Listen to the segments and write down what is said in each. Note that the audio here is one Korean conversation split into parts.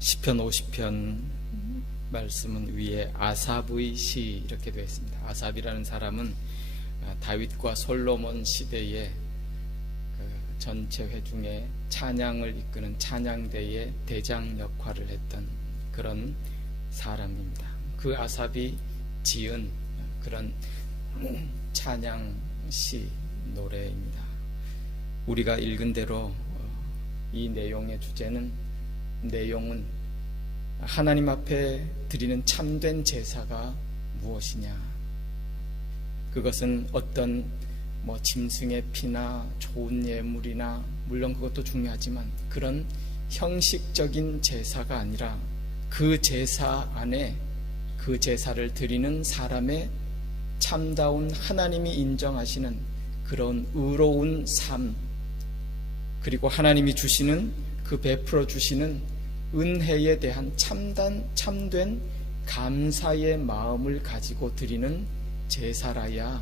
시편 50편 말씀은 위에 아삽의 시 이렇게 되어 있습니다. 아삽이라는 사람은 다윗과 솔로몬 시대의 전체 회중의 찬양을 이끄는 찬양대의 대장 역할을 했던 그런 사람입니다. 그 아삽이 지은 그런 찬양시 노래입니다. 우리가 읽은 대로 이 내용의 내용은 하나님 앞에 드리는 참된 제사가 무엇이냐, 그것은 어떤 짐승의 피나 좋은 예물이나, 물론 그것도 중요하지만 그런 형식적인 제사가 아니라 그 제사 안에 그 제사를 드리는 사람의 참다운 하나님이 인정하시는 그런 의로운 삶, 그리고 하나님이 주시는 그 베풀어 주시는 은혜에 대한 참된 감사의 마음을 가지고 드리는 제사라야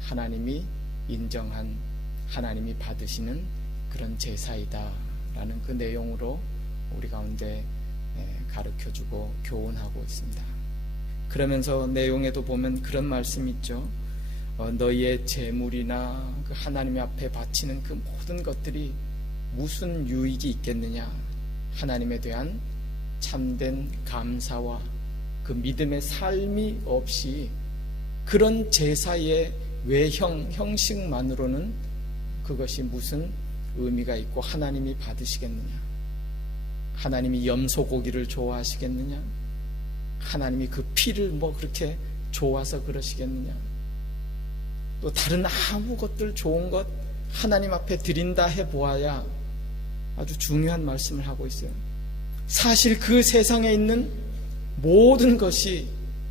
하나님이 인정한, 하나님이 받으시는 그런 제사이다 라는 그 내용으로 우리 가운데 가르쳐주고 교훈하고 있습니다. 그러면서 내용에도 보면 그런 말씀이 있죠. 너희의 제물이나 그 하나님 앞에 바치는 그 모든 것들이 무슨 유익이 있겠느냐, 하나님에 대한 참된 감사와 그 믿음의 삶이 없이 그런 제사의 외형, 형식만으로는 그것이 무슨 의미가 있고 하나님이 받으시겠느냐, 하나님이 염소고기를 좋아하시겠느냐, 하나님이 그 피를 그렇게 좋아서 그러시겠느냐, 또 다른 아무 것들 좋은 것 하나님 앞에 드린다 해보아야 아주 중요한 말씀을 하고 있어요. 사실 그 세상에 있는 모든 것이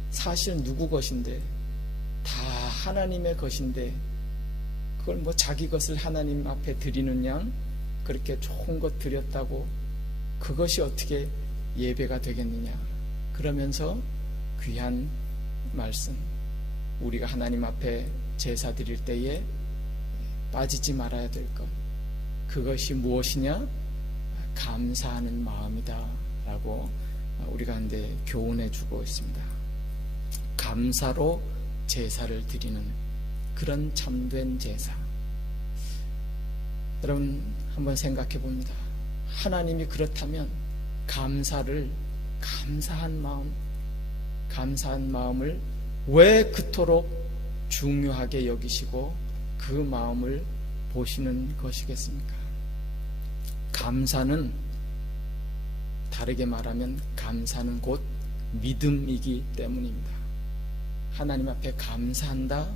사실 누구 것인데, 다 하나님의 것인데, 그걸 자기 것을 하나님 앞에 드리는 양 그렇게 좋은 것 드렸다고 그것이 어떻게 예배가 되겠느냐. 그러면서 귀한 말씀, 우리가 하나님 앞에 제사 드릴 때에 빠지지 말아야 될 것, 그것이 무엇이냐? 감사하는 마음이다 라고 우리 가운데 교훈해 주고 있습니다. 감사로 제사를 드리는 그런 참된 제사. 여러분 한번 생각해 봅니다. 하나님이 그렇다면 감사한 마음을 왜 그토록 중요하게 여기시고 그 마음을 보시는 것이겠습니까? 감사는, 다르게 말하면 감사는 곧 믿음이기 때문입니다. 하나님 앞에 감사한다,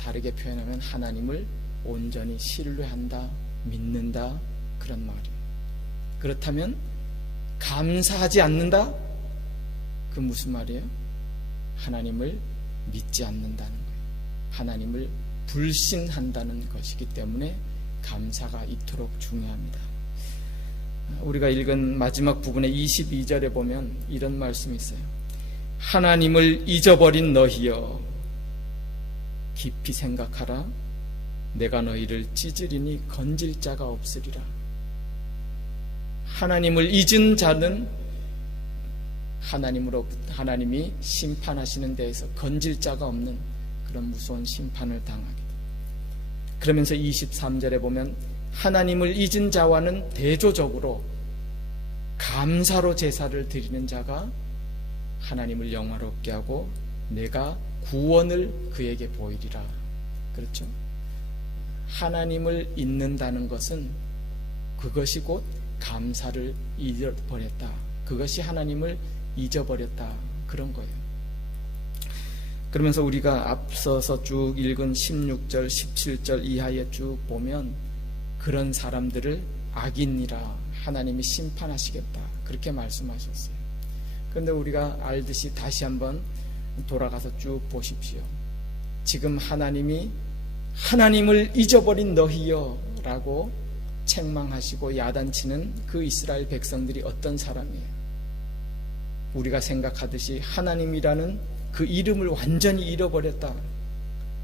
다르게 표현하면 하나님을 온전히 신뢰한다, 믿는다, 그런 말이에요. 그렇다면 감사하지 않는다? 그 무슨 말이에요? 하나님을 믿지 않는다는 거예요. 하나님을 불신한다는 것이기 때문에 감사가 이토록 중요합니다. 우리가 읽은 마지막 부분의 22절에 보면 이런 말씀이 있어요. 하나님을 잊어버린 너희여, 깊이 생각하라. 내가 너희를 찢으리니 건질 자가 없으리라. 하나님을 잊은 자는 하나님이 심판하시는 데에서 건질 자가 없는 그런 무서운 심판을 당하게 됩니다. 그러면서 23절에 보면 하나님을 잊은 자와는 대조적으로 감사로 제사를 드리는 자가 하나님을 영화롭게 하고 내가 구원을 그에게 보이리라. 그렇죠? 하나님을 잊는다는 것은 그것이 곧 감사를 잊어버렸다, 그것이 하나님을 잊어버렸다, 그런 거예요. 그러면서 우리가 앞서서 쭉 읽은 16절, 17절 이하에 쭉 보면 그런 사람들을 악인이라 하나님이 심판하시겠다, 그렇게 말씀하셨어요. 그런데 우리가 알듯이 다시 한번 돌아가서 쭉 보십시오. 지금 하나님을 잊어버린 너희여 라고 책망하시고 야단치는 그 이스라엘 백성들이 어떤 사람이에요? 우리가 생각하듯이 하나님이라는 그 이름을 완전히 잃어버렸다,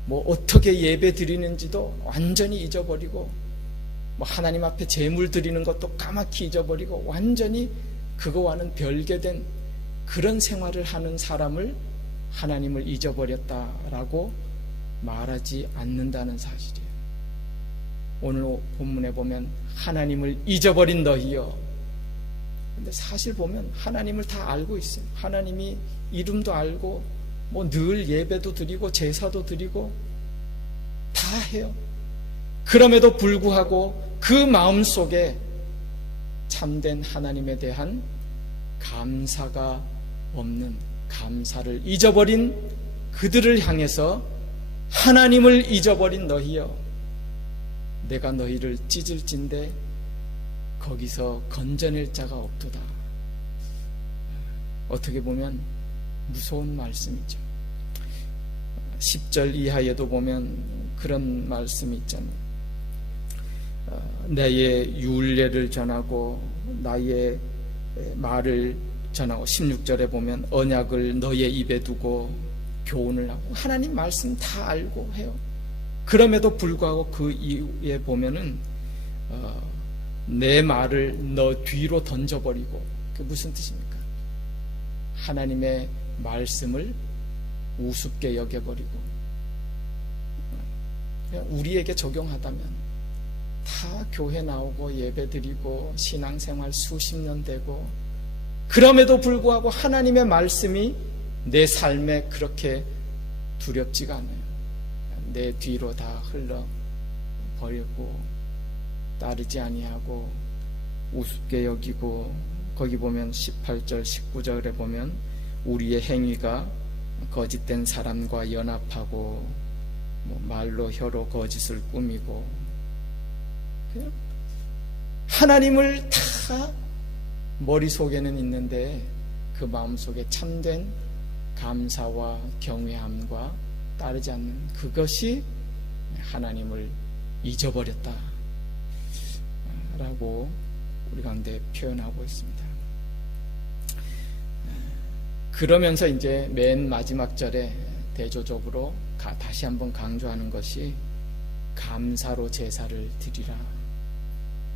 어떻게 예배 드리는지도 완전히 잊어버리고 뭐 하나님 앞에 제물 드리는 것도 까맣게 잊어버리고 완전히 그거와는 별개된 그런 생활을 하는 사람을 하나님을 잊어버렸다라고 말하지 않는다는 사실이에요. 오늘 본문에 보면 하나님을 잊어버린 너희여. 근데 사실 보면 하나님을 다 알고 있어요. 하나님이 이름도 알고 뭐 늘 예배도 드리고 제사도 드리고 다 해요. 그럼에도 불구하고 그 마음속에 참된 하나님에 대한 감사가 없는, 감사를 잊어버린 그들을 향해서 하나님을 잊어버린 너희여, 내가 너희를 찢을진데 거기서 건져낼 자가 없도다. 어떻게 보면 무서운 말씀이죠. 10절 이하에도 보면 그런 말씀이 있잖아요. 나의 율례를 전하고 나의 말을 전하고, 16절에 보면 언약을 너의 입에 두고 교훈을 하고, 하나님 말씀 다 알고 해요. 그럼에도 불구하고 그 이후에 보면은 내 말을 너 뒤로 던져버리고, 그게 무슨 뜻입니까? 하나님의 말씀을 우습게 여겨버리고, 우리에게 적용하다면 다 교회 나오고 예배드리고 신앙생활 수십 년 되고, 그럼에도 불구하고 하나님의 말씀이 내 삶에 그렇게 두렵지가 않아요. 내 뒤로 다 흘러버리고 따르지 아니하고 우습게 여기고, 거기 보면 18절 19절에 보면 우리의 행위가 거짓된 사람과 연합하고 말로 혀로 거짓을 꾸미고, 하나님을 다 머릿속에는 있는데 그 마음속에 참된 감사와 경외함과 따르지 않는 그것이 하나님을 잊어버렸다 라고 우리 가운데 표현하고 있습니다. 그러면서 이제 맨 마지막 절에 대조적으로 다시 한번 강조하는 것이 감사로 제사를 드리라.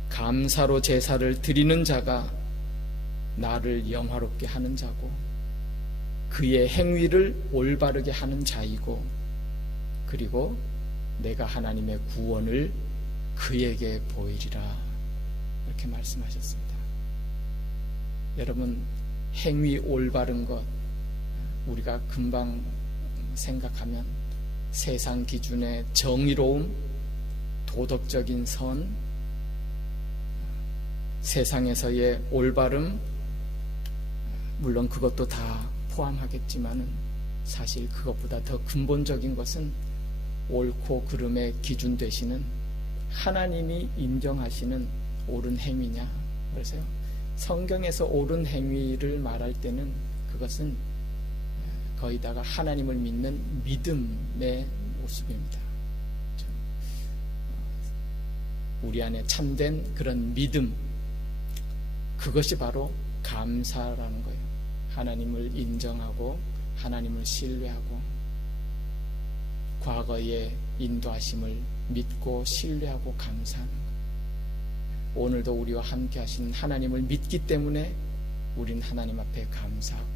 감사로 제사를 드리는 자가 나를 영화롭게 하는 자고 그의 행위를 올바르게 하는 자이고, 그리고 내가 하나님의 구원을 그에게 보이리라, 이렇게 말씀하셨습니다. 여러분, 행위 올바른 것 우리가 금방 생각하면 세상 기준의 정의로움, 도덕적인 선, 세상에서의 올바름, 물론 그것도 다 포함하겠지만은 사실 그것보다 더 근본적인 것은 옳고 그름의 기준 되시는 하나님이 인정하시는 옳은 행위냐. 그래서요, 성경에서 옳은 행위를 말할 때는 그것은 거의다가 하나님을 믿는 믿음의 모습입니다. 우리 안에 참된 그런 믿음, 그것이 바로 감사라는 거예요. 하나님을 인정하고 하나님을 신뢰하고 과거의 인도하심을 믿고 신뢰하고 감사하는 거예요. 오늘도 우리와 함께 하신 하나님을 믿기 때문에 우린 하나님 앞에 감사하고,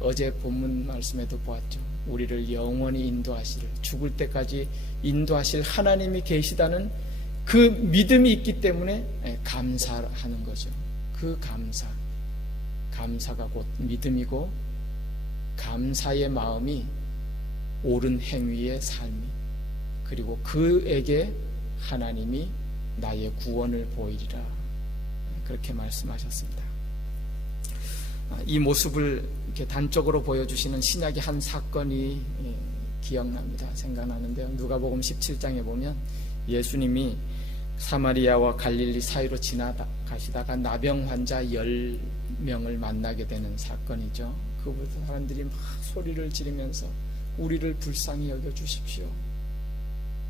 어제 본문 말씀에도 보았죠. 우리를 영원히 인도하실, 죽을 때까지 인도하실 하나님이 계시다는 그 믿음이 있기 때문에 감사하는 거죠. 그 감사가 곧 믿음이고, 감사의 마음이 옳은 행위의 삶이, 그리고 그에게 하나님이 나의 구원을 보이리라, 그렇게 말씀하셨습니다. 이 모습을 이렇게 단적으로 보여주시는 신약의 한 사건이 기억납니다. 생각나는데요. 누가복음 17장에 보면 예수님이 사마리아와 갈릴리 사이로 지나가시다가 나병 환자 10명을 만나게 되는 사건이죠. 그 사람들이 막 소리를 지르면서 우리를 불쌍히 여겨주십시오.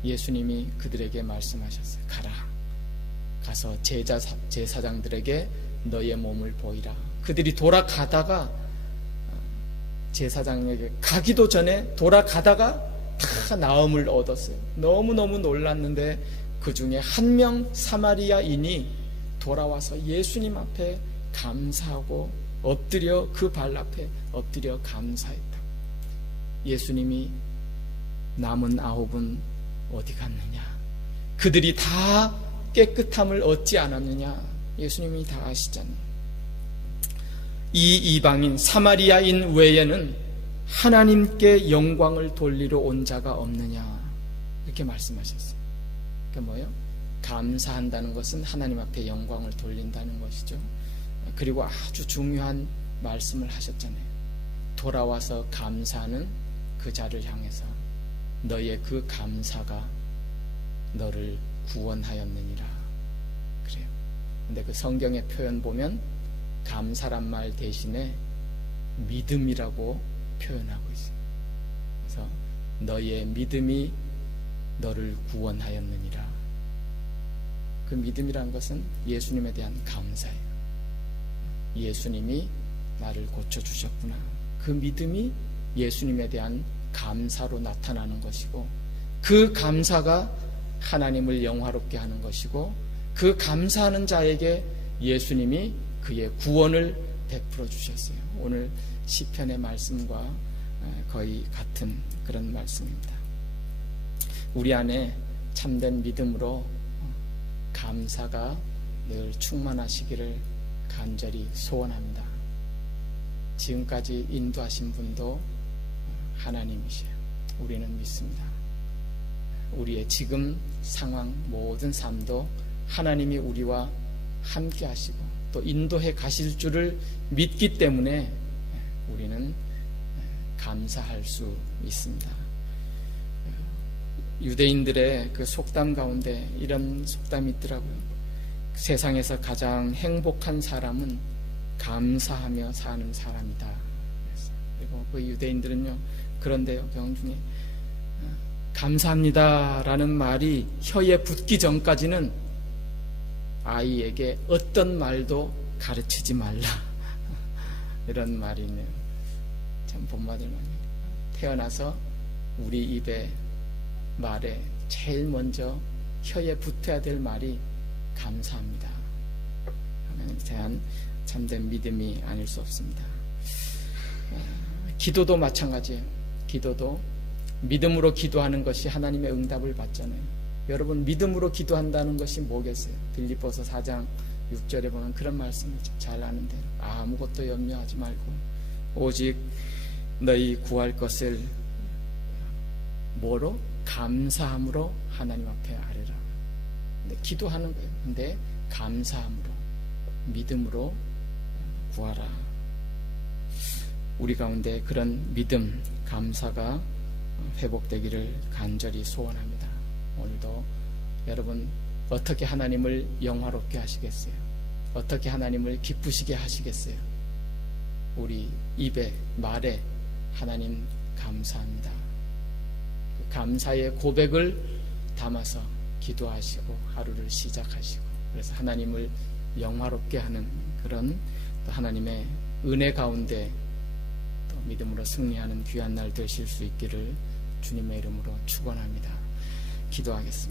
예수님이 그들에게 말씀하셨어요. 가라. 가서 제사장들에게 너의 몸을 보이라. 그들이 돌아가다가 제사장에게 가기도 전에 돌아가다가 다 나음을 얻었어요. 너무너무 놀랐는데 그 중에 한 명 사마리아인이 돌아와서 예수님 앞에 감사하고 엎드려 그 발 앞에 엎드려 감사했다. 예수님이 남은 9은 어디 갔느냐? 그들이 다 깨끗함을 얻지 않았느냐? 예수님이 다 아시잖아요. 이 이방인 사마리아인 외에는 하나님께 영광을 돌리러 온 자가 없느냐? 이렇게 말씀하셨어요. 그게 뭐예요? 감사한다는 것은 하나님 앞에 영광을 돌린다는 것이죠. 그리고 아주 중요한 말씀을 하셨잖아요. 돌아와서 감사하는 그 자를 향해서 너의 그 감사가 너를 구원하였느니라. 그래요. 근데 그 성경의 표현 보면 감사란 말 대신에 믿음이라고 표현하고 있어요. 그래서 너의 믿음이 너를 구원하였느니라. 그 믿음이란 것은 예수님에 대한 감사예요. 예수님이 나를 고쳐주셨구나. 그 믿음이 예수님에 대한 감사로 나타나는 것이고, 그 감사가 하나님을 영화롭게 하는 것이고, 그 감사하는 자에게 예수님이 그의 구원을 베풀어 주셨어요. 오늘 시편의 말씀과 거의 같은 그런 말씀입니다. 우리 안에 참된 믿음으로 감사가 늘 충만하시기를 간절히 소원합니다. 지금까지 인도하신 분도 하나님이시에요. 우리는 믿습니다. 우리의 지금 상황 모든 삶도 하나님이 우리와 함께 하시고 또 인도해 가실 줄을 믿기 때문에 우리는 감사할 수 있습니다. 유대인들의 그 속담 가운데 이런 속담이 있더라고요. 세상에서 가장 행복한 사람은 감사하며 사는 사람이다. 그리고 그 유대인들은요, 그런데요, 경중에 감사합니다라는 말이 혀에 붙기 전까지는 아이에게 어떤 말도 가르치지 말라. 이런 말이 있네요. 참 본받을 말이에요. 태어나서 우리 입에 말에 제일 먼저 혀에 붙어야 될 말이 감사합니다. 하나님에 대한 참된 믿음이 아닐 수 없습니다. 기도도 마찬가지예요. 기도도 믿음으로 기도하는 것이 하나님의 응답을 받잖아요. 여러분, 믿음으로 기도한다는 것이 뭐겠어요? 빌립보서 4장 6절에 보면 그런 말씀을 잘 아는데, 아무것도 염려하지 말고 오직 너희 구할 것을 뭐로? 감사함으로 하나님 앞에 아뢰라. 근데 기도하는 거예요. 근데 감사함으로, 믿음으로 구하라. 우리 가운데 그런 믿음, 감사가 회복되기를 간절히 소원합니다. 오늘도 여러분, 어떻게 하나님을 영화롭게 하시겠어요? 어떻게 하나님을 기쁘시게 하시겠어요? 우리 입에, 말에 하나님 감사합니다. 그 감사의 고백을 담아서 기도하시고 하루를 시작하시고, 그래서 하나님을 영화롭게 하는 그런 또 하나님의 은혜 가운데 또 믿음으로 승리하는 귀한 날 되실 수 있기를 주님의 이름으로 축원합니다. 기도하겠습니다.